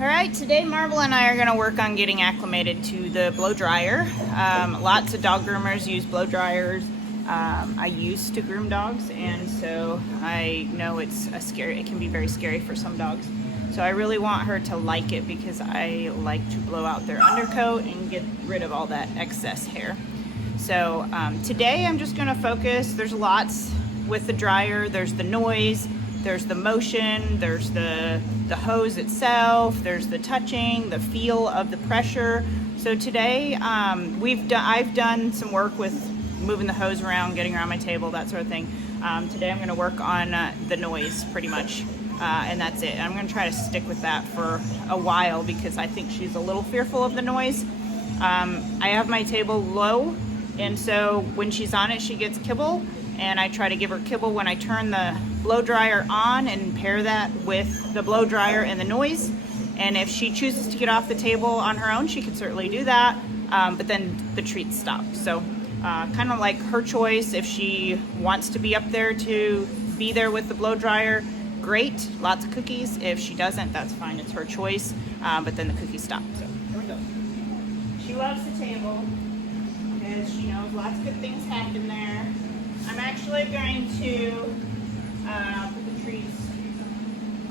All right, today Marvel and I are going to work on getting acclimated to the blow dryer. Lots of dog groomers use blow dryers. I used to groom dogs, and so I know it can be very scary for some dogs. So I really want her to like it because I like to blow out their undercoat and get rid of all that excess hair. So today I'm just going to focus. There's lots with the dryer. There's the noise, there's the motion, there's the hose itself, there's the touching, the feel of the pressure. So today I've done some work with moving the hose around, getting around my table, that sort of thing. Today I'm going to work on the noise pretty much, and that's it. I'm going to try to stick with that for a while because I think she's a little fearful of the noise. I have my table low, and so when she's on it she gets kibble, and I try to give her kibble when I turn the blow dryer on and pair that with the blow dryer and the noise. And if she chooses to get off the table on her own, she could certainly do that, but then the treats stop. So kind of like her choice. If she wants to be up there to be there with the blow dryer, great, lots of cookies. If she doesn't, that's fine, it's her choice, but then the cookies stop. So here we go. She loves the table because she knows lots of good things happen there. I'm actually going to put the treats,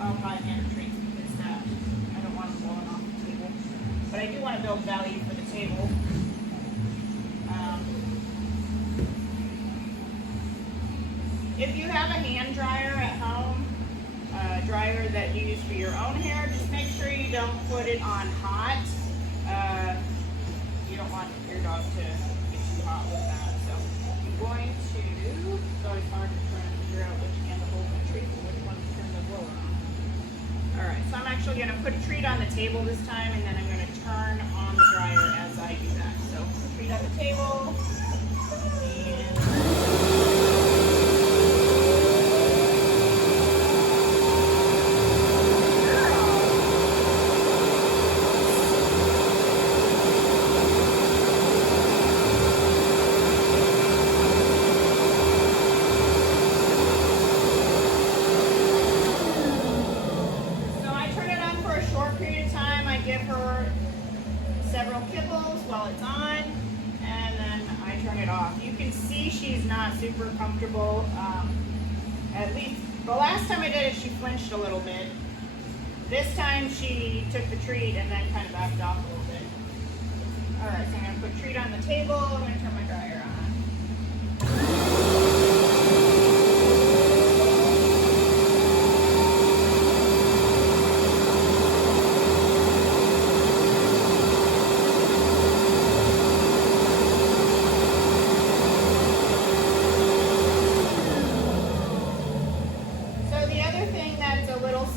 I'll buy hand treats because I don't want them blowing off the table. But I do want to build value for the table. If you have a hand dryer at home, a dryer that you use for your own hair, just make sure you don't put it on hot. You don't want your dog to get too hot with that. So I'm going to, it's always hard to try and figure out which hand to hold the treat and which one to turn the blower on. Alright, so I'm actually going to put a treat on the table this time, and then I'm going to turn on the dryer as I do that. So treat on the table, and give her several kibbles while it's on, and then I turn it off. You can see she's not super comfortable. At least the last time I did it, she flinched a little bit. This time she took the treat and then kind of backed off a little bit. All right, so I'm gonna put treat on the table. I'm gonna turn my dryer on.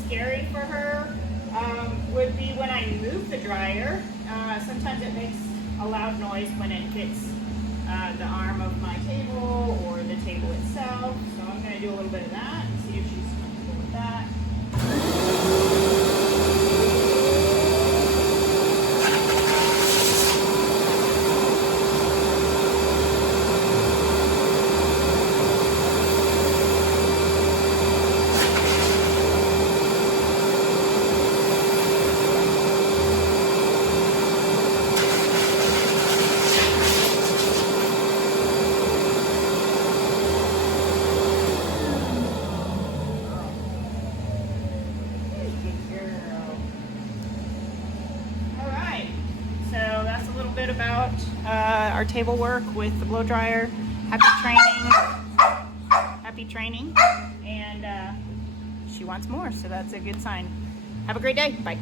Scary for her would be when I move the dryer. Sometimes it makes a loud noise when it hits the arm of my table or the table itself. So I'm going to do a little bit of that and see if she's comfortable with that. Bit about our table work with the blow dryer. Happy training, and she wants more, so that's a good sign. Have a great day. Bye.